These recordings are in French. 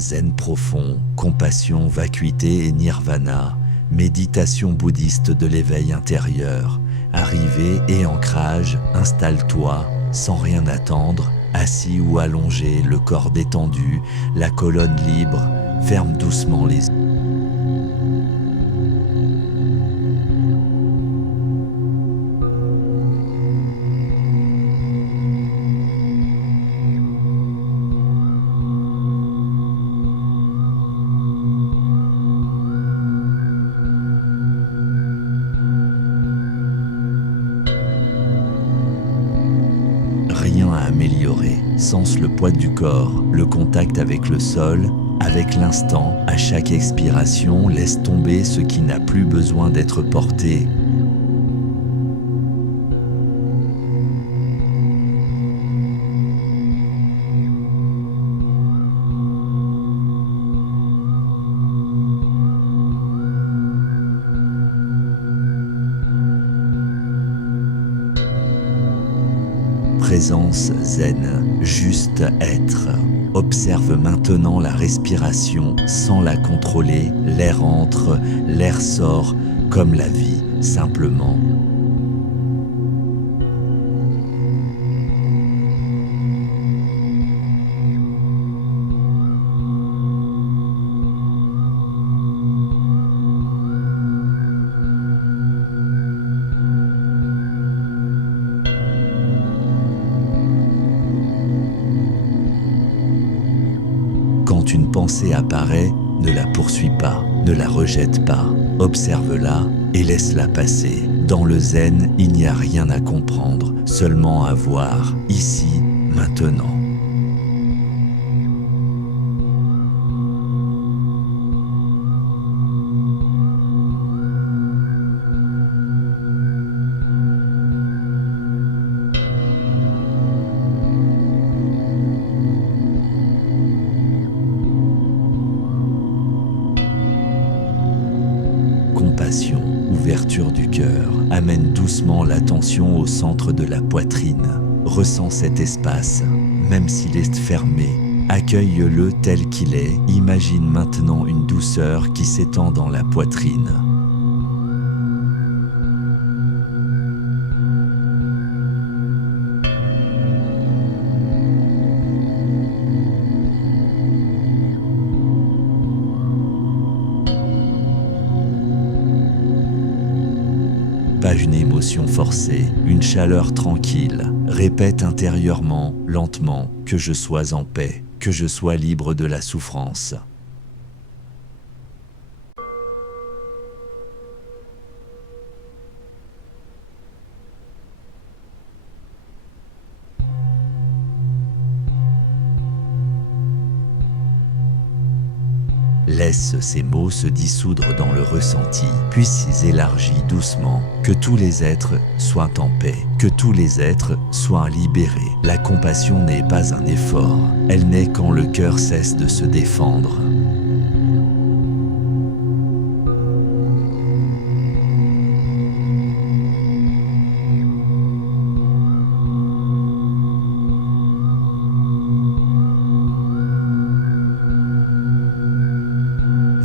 zen profond, compassion, vacuité et nirvana, méditation bouddhiste de l'éveil intérieur, arrivée et ancrage, installe-toi, sans rien attendre, assis ou allongé, le corps détendu, la colonne libre, ferme doucement les yeux. Rien à améliorer, sens le poids du corps, le contact avec le sol, avec l'instant. À chaque expiration, laisse tomber ce qui n'a plus besoin d'être porté. Présence zen, juste être. Observe maintenant la respiration sans la contrôler. L'air entre, l'air sort, comme la vie, simplement. Quand une pensée apparaît, ne la poursuis pas, ne la rejette pas. Observe-la et laisse-la passer. Dans le zen, il n'y a rien à comprendre, seulement à voir, ici, maintenant. Compassion, ouverture du cœur, amène doucement l'attention au centre de la poitrine. Ressens cet espace, même s'il est fermé. Accueille-le tel qu'il est. Imagine maintenant une douceur qui s'étend dans la poitrine. Pas une émotion forcée, une chaleur tranquille. Répète intérieurement, lentement, que je sois en paix, que je sois libre de la souffrance. Laisse ces mots se dissoudre dans le ressenti, puis s'élargit doucement. Que tous les êtres soient en paix, que tous les êtres soient libérés. La compassion n'est pas un effort, elle naît quand le cœur cesse de se défendre.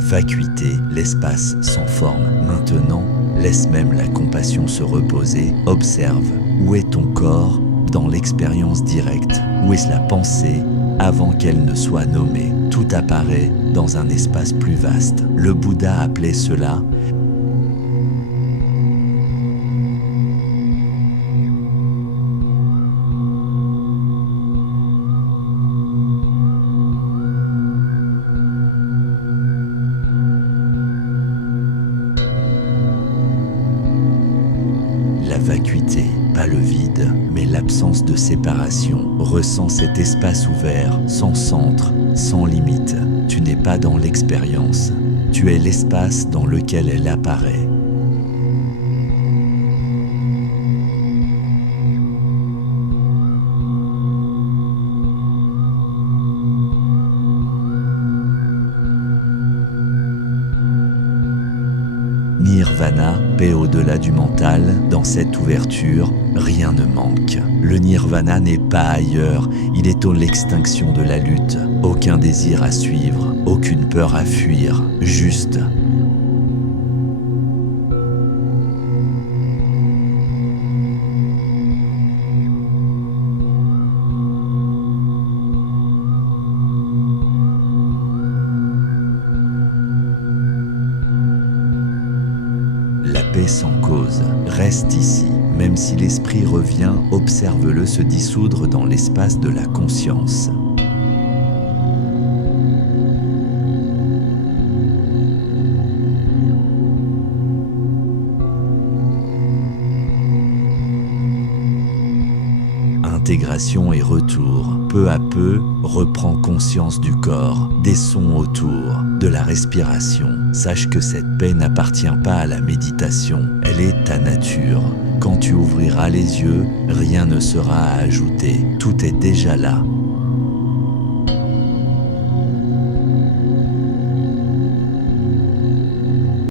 Vacuité, l'espace sans forme. Maintenant, laisse même la compassion se reposer. Observe, où est ton corps dans l'expérience directe? Où est la pensée avant qu'elle ne soit nommée? Tout apparaît dans un espace plus vaste. Le Bouddha appelait cela la vacuité, pas le vide, mais l'absence de séparation. Ressens cet espace ouvert, sans centre, sans limite. Tu n'es pas dans l'expérience, tu es l'espace dans lequel elle apparaît. Nirvana, paix au-delà du mental, dans cette ouverture, rien ne manque. Le nirvana n'est pas ailleurs, il est l'extinction de la lutte, aucun désir à suivre, aucune peur à fuir, juste. La paix sans cause, reste ici. Même si l'esprit revient, observe-le se dissoudre dans l'espace de la conscience. Intégration et retour. Peu à peu, reprends conscience du corps, des sons autour, de la respiration. Sache que cette paix n'appartient pas à la méditation, elle est ta nature. Quand tu ouvriras les yeux, rien ne sera à ajouter, tout est déjà là.